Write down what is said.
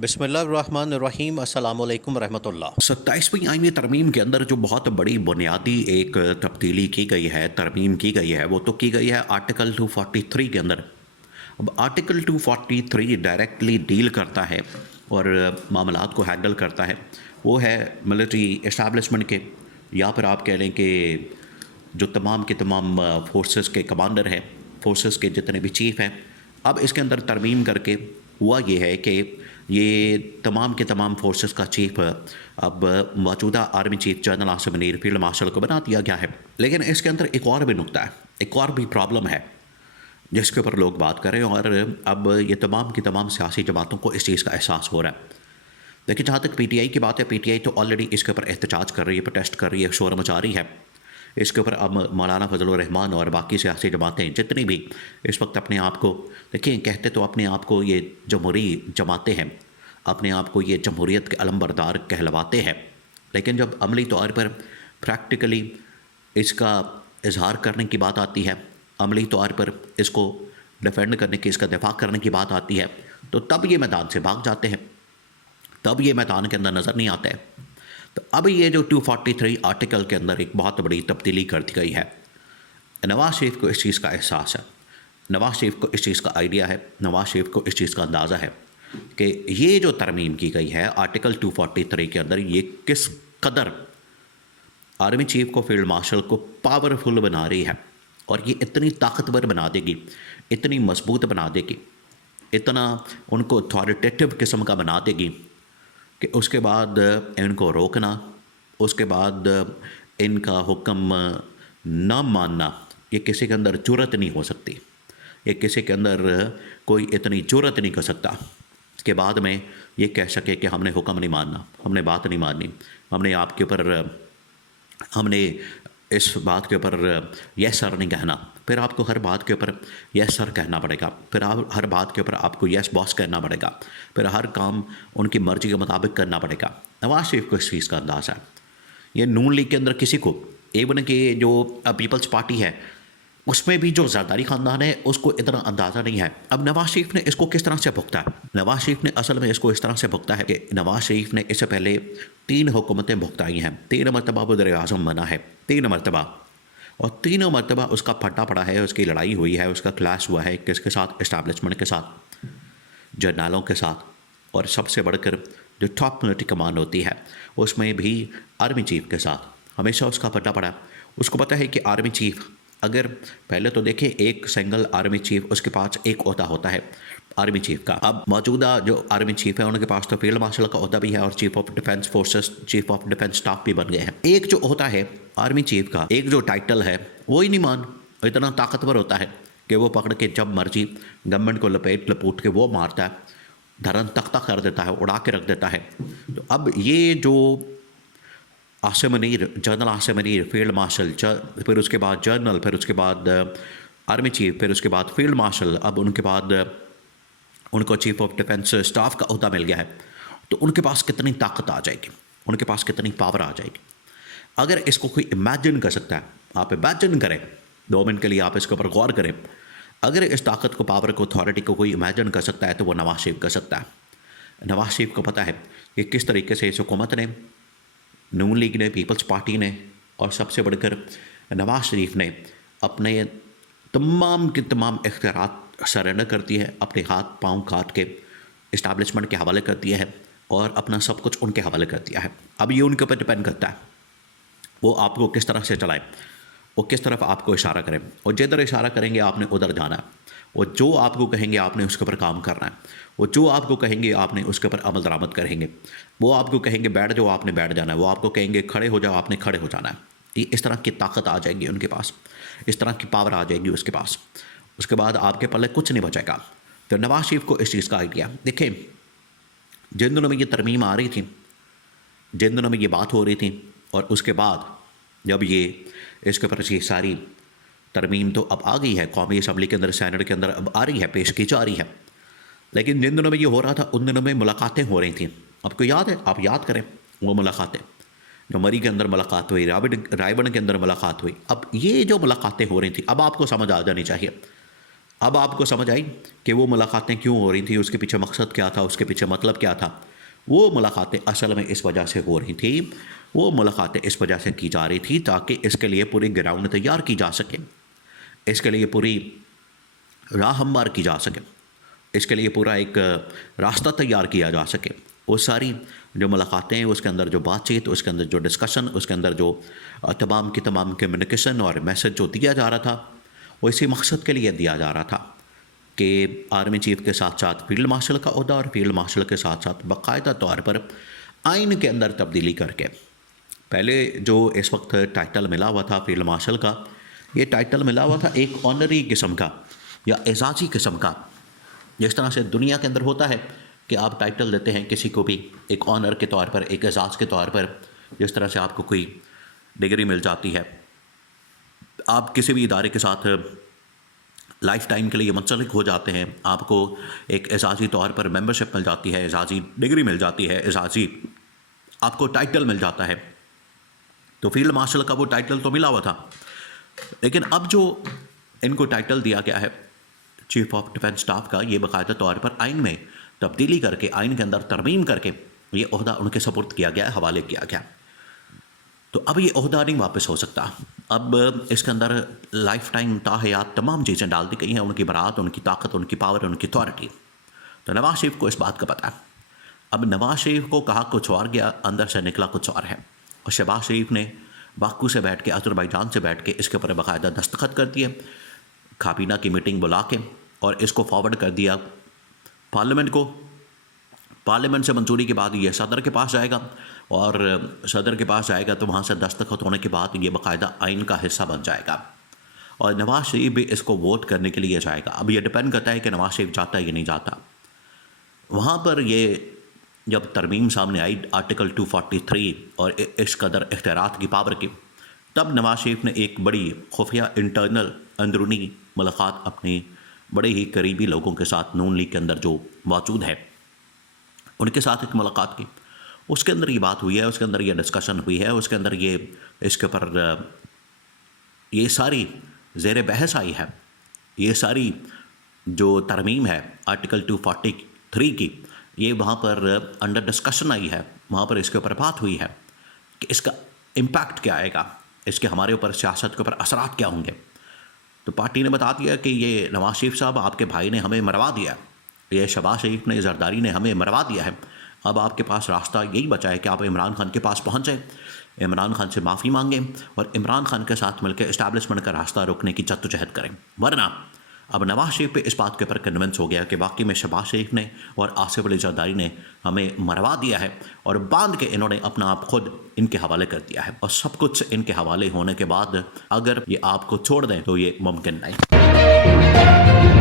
बिस्मिल्लाहिर्रहमानिर्रहीम अस्सलामुअलैकुम रहमतुल्लाह। 27वीं आईनी तरमीम के अंदर जो बहुत बड़ी बुनियादी एक तब्दीली की गई है, तरमीम की गई है, वो तो की गई है आर्टिकल 243 के अंदर। अब आर्टिकल 243 डायरेक्टली डील करता है और मामलात को हैंडल करता है, वो है मिलिट्री इस्टेब्लिशमेंट के, या फिर आप कह लें कि जो तमाम के तमाम फोर्सेस के कमांडर हैं, फोर्सेस के जितने भी चीफ़ हैं। अब इसके अंदर तरमीम करके हुआ ये है कि ये तमाम के तमाम फोर्सेस का चीफ अब मौजूदा army chief general Asim Munir field marshal को बना दिया गया है। लेकिन इसके अंदर एक और भी नुक्ता है, एक और भी प्रॉब्लम है जिसके ऊपर लोग बात करें, और अब ये तमाम की तमाम सियासी जमातों को इस चीज़ का एहसास हो रहा है। देखिए, जहाँ तक पीटीआई की बात है, पीटीआई तो ऑलरेडी इसके ऊपर एहतजाज कर रही है, प्रोटेस्ट कर रही है, शोर मचा रही है। इसके ऊपर अब मौलाना फजलुर रहमान और बाकी सियासी जमातें जितनी भी इस वक्त अपने आप को, देखिए कहते तो अपने आप को ये जमहूरी जमातें हैं, अपने आप को ये जमहूरियत के अलमबरदार कहलवाते हैं, लेकिन जब अमली तौर पर प्रैक्टिकली इसका इजहार करने की बात आती है, अमली तौर पर इसको डिफेंड करने की, इसका दिफा करने की बात आती है, तो तब ये मैदान से भाग जाते हैं, तब ये मैदान के अंदर नज़र नहीं आते हैं। तो अब ये जो 243 आर्टिकल के अंदर एक बहुत बड़ी तब्दीली कर दी गई है। नवाज शरीफ को इस चीज़ का एहसास है, नवाज शरीफ को इस चीज़ का आइडिया है, नवाज शरीफ को इस चीज़ का अंदाज़ा है कि ये जो तरमीम की गई है आर्टिकल 243 के अंदर, ये किस कदर आर्मी चीफ को, फील्ड मार्शल को पावरफुल बना रही है, और ये इतनी ताकतवर बना देगी, इतनी मजबूत बना देगी, इतना उनको अथॉरिटेटिव किस्म का बना देगी कि उसके बाद इनको रोकना, उसके बाद इनका हुक्म न मानना, ये किसी के अंदर जुर्रत नहीं हो सकती। ये किसी के अंदर कोई इतनी जुर्रत नहीं कर सकता कि बाद में ये कह सके कि हमने हुक्म नहीं मानना, हमने बात नहीं माननी, हमने आपके ऊपर, हमने इस बात के ऊपर यस सर नहीं कहना। फिर आपको हर बात के ऊपर यस सर कहना पड़ेगा, फिर आप हर बात के ऊपर आपको यस बॉस कहना पड़ेगा, फिर हर काम उनकी मर्ज़ी के मुताबिक करना पड़ेगा। नवाज शरीफ को इस चीज़ का अंदाज़ा है। ये नून लीग के अंदर किसी को, एवन कि जो पीपल्स पार्टी है उसमें भी जो ज़रदारी ख़ानदान है उसको इतना अंदाज़ा नहीं है। अब नवाज शरीफ ने इसको किस तरह से भुगता है? नवाज शरीफ ने असल में इसको इस तरह से भुगता है कि नवाज शरीफ ने इससे पहले 3 हुकूमतें भुगताई हैं, 3 मरतबा वज़ीर आज़म बना है, 3 मरतबा, और तीनों मरतबा उसका फटा पड़ा है, उसकी लड़ाई हुई है, उसका क्लैश हुआ है, किसके साथ? इस्टेब्लिशमेंट के साथ, जर्नलों के साथ, और सबसे बढ़कर जो टॉप मिलिट्री कमांड होती है उसमें भी आर्मी चीफ के साथ हमेशा उसका फटा पड़ा। उसको पता है कि आर्मी चीफ, अगर पहले तो देखिए एक सिंगल आर्मी चीफ, उसके पास एक ओहदा होता है आर्मी चीफ का। अब मौजूदा जो आर्मी चीफ है उनके पास तो फील्ड मार्शल का ओहदा भी है और chief of defence forces, chief of defence staff भी बन गए हैं। एक जो होता है आर्मी चीफ का, एक जो टाइटल है, वो ही नहीं मान, इतना ताकतवर होता है कि वो पकड़ के जब मर्जी गवर्नमेंट को लपेट लपूट के वो मारता है, धरन तख्ता कर देता है, उड़ा के रख देता है। तो अब ये जो Asim Munir, general Asim Munir, field marshal, फिर उसके बाद जनरल, फिर उसके बाद आर्मी चीफ, फिर उसके बाद फील्ड मार्शल, अब उनके बाद उनको चीफ ऑफ डिफेंस स्टाफ का ओहदा मिल गया है, तो उनके पास कितनी ताकत आ जाएगी, उनके पास कितनी पावर आ जाएगी। अगर इसको कोई इमेजिन कर सकता है, आप इमेजिन करें 2 मिनट के लिए, आप इसके ऊपर गौर करें। अगर इस ताकत को, पावर को, अथॉरिटी को कोई इमेजिन कर सकता है तो वो नवाज शरीफ कर सकता है। नवाज शरीफ को पता है कि किस तरीके से इस हुकूमत ने, नून लीग ने, पीपल्स पार्टी ने, और सबसे बढ़कर नवाज शरीफ ने अपने तमाम के तमाम इख्तियारात सरेंडर करती है, अपने हाथ पाँव काट के इस्टेब्लिशमेंट के हवाले कर दिया है और अपना सब कुछ उनके हवाले कर दिया है। अब ये उनके ऊपर डिपेंड करता है वो आपको किस तरह से चलाएं, वो किस तरफ आपको इशारा करें, और जिधर इशारा करेंगे आपने उधर जाना है। वो जो आपको कहेंगे आपने उसके ऊपर काम करना है, वो जो आपको कहेंगे आपने उसके ऊपर अमल दरामद करेंगे। वो आपको कहेंगे बैठ जाओ, आपने बैठ जाना है, वो आपको कहेंगे खड़े हो जाओ, आपने खड़े हो जाना है। ये इस तरह की ताकत आ जाएगी उनके पास, इस तरह की पावर आ जाएगी उसके पास, उसके बाद आपके पल्ले कुछ नहीं बचेगा। तो नवाज शरीफ को इस चीज़ का आइडिया, देखिए जिन दिनों में ये तरमीम आ रही थी, जिन दिनों में ये बात हो रही थी, और उसके बाद जब ये इसके ऊपर ये सारी तरमीम तो अब आ गई है कौमी असम्बली के अंदर, सेनेट के अंदर अब आ रही है, पेश की जा रही है। लेकिन जिन दिनों में ये हो रहा था उन दिनों में मुलाकातें हो रही थी। आपको याद है? आप याद करें वो मुलाकातें, जो मरी के अंदर मुलाकात हुई, रायबन के अंदर मुलाकात हुई। अब ये जो मुलाकातें हो रही थी, अब आपको समझ आ जानी चाहिए अब आपको समझ आई कि वो मुलाकातें क्यों हो रही थी, उसके पीछे मकसद क्या था, उसके पीछे मतलब क्या था। वो मुलाकातें असल में इस वजह से हो रही थी, वो मुलाकातें इस वजह से की जा रही थी ताकि इसके लिए पूरी ग्राउंड तैयार की जा सके, इसके लिए पूरी राह हमवार की जा सके, इसके लिए पूरा एक रास्ता तैयार किया जा सके। वो सारी जो मुलाकातें हैं, उसके अंदर जो बातचीत, उसके अंदर जो डिस्कशन, उसके अंदर जो तमाम की तमाम कम्युनिकेशन और मैसेज जो दिया जा रहा था, वो इसी मकसद के लिए दिया जा रहा था कि आर्मी चीफ के साथ साथ फील्ड मार्शल का ओहदा और फील्ड मार्शल के साथ साथ बाकायदा तौर पर आइन के अंदर तब्दीली करके, पहले जो इस वक्त टाइटल मिला हुआ था फील्ड मार्शल का, ये टाइटल मिला हुआ था एक ऑनरी किस्म का या एजाजी किस्म का। जिस तरह से दुनिया के अंदर होता है कि आप टाइटल देते हैं किसी को भी एक ऑनर के तौर पर, एक एजाज़ के तौर पर, जिस तरह से आपको कोई डिग्री मिल जाती है, आप किसी भी इदारे के साथ लाइफ टाइम के लिए मुंसलिक हो जाते हैं, आपको एक एजाजी तौर पर मेंबरशिप मिल जाती है, एजाजी डिग्री मिल जाती है, एजाजी आपको टाइटल मिल जाता है। तो फील्ड मार्शल का वो टाइटल तो मिला हुआ था, लेकिन अब जो इनको टाइटल दिया गया है चीफ ऑफ डिफेंस स्टाफ का, ये बाकायदा तौर पर आइन में तब्दीली करके, आइन के अंदर तरमीम करके ये ओहदा उनके सपुर्द किया गया, हवाले किया गया। तो अब ये ओहदा नहीं वापस हो सकता। अब इसके अंदर लाइफ टाइम ताहयात तमाम चीज़ें डाल दी गई हैं, उनकी बरात, उनकी ताकत, उनकी पावर, उनकी अथॉरिटी। तो नवाज शरीफ को इस बात का पता है। अब नवाज शरीफ को कहा कुछ और गया, अंदर से निकला कुछ और है। और शहबाज शरीफ ने बाकू से बैठ के, अज़रबैजान से बैठ के इसके ऊपर बाकायदा दस्तखत कर दिए, काबीना की मीटिंग बुला के, और इसको फॉरवर्ड कर दिया पार्लियामेंट को। पार्लियामेंट से मंजूरी के बाद ये सदर के पास जाएगा, और सदर के पास जाएगा तो वहाँ से दस्तखत होने के बाद ये बाकायदा आइन का हिस्सा बन जाएगा, और नवाज शरीफ भी इसको वोट करने के लिए जाएगा। अब ये डिपेंड करता है कि नवाज शरीफ जाता है या नहीं जाता। वहाँ पर ये जब तरमीम सामने आई आर्टिकल 243 और इस कदर इख्तियारात की पावर की, तब नवाज शरीफ ने एक बड़ी खुफिया इंटरनल अंदरूनी मुलाकात अपने बड़े ही करीबी लोगों के साथ, नून लीग के अंदर जो मौजूद है उनके साथ एक मुलाकात की। उसके अंदर ये बात हुई है, उसके अंदर ये डिस्कशन हुई है, उसके अंदर ये इसके ऊपर ये सारी ज़ेर बहस आई है, ये सारी जो तरमीम है आर्टिकल 243 की, ये वहाँ पर अंडर डिस्कशन आई है, वहाँ पर इसके ऊपर बात हुई है कि इसका इम्पैक्ट क्या आएगा, इसके हमारे ऊपर, सियासत के ऊपर असरात क्या होंगे। तो पार्टी ने बता दिया कि ये नवाज शरीफ साहब आपके भाई ने हमें मरवा दिया, ये शहबाज शरीफ ने, जरदारी ने हमें मरवा दिया है। अब आपके पास रास्ता यही बचा है कि आप इमरान खान के पास पहुँच जाए, इमरान खान से माफ़ी मांगें और इमरान खान के साथ मिलकर इस्टेब्लिशमेंट का रास्ता रोकने की जद्दोजहद करें। वरना अब नवाज शरीफ पे इस बात के ऊपर कन्विंस हो गया कि वाकई में शहबाज शरीफ ने और आसिफ अली जरदारी ने हमें मरवा दिया है, और बांध के इन्होंने अपना आप खुद इनके हवाले कर दिया है। और सब कुछ इनके हवाले होने के बाद अगर ये आपको छोड़ दें तो ये मुमकिन नहीं।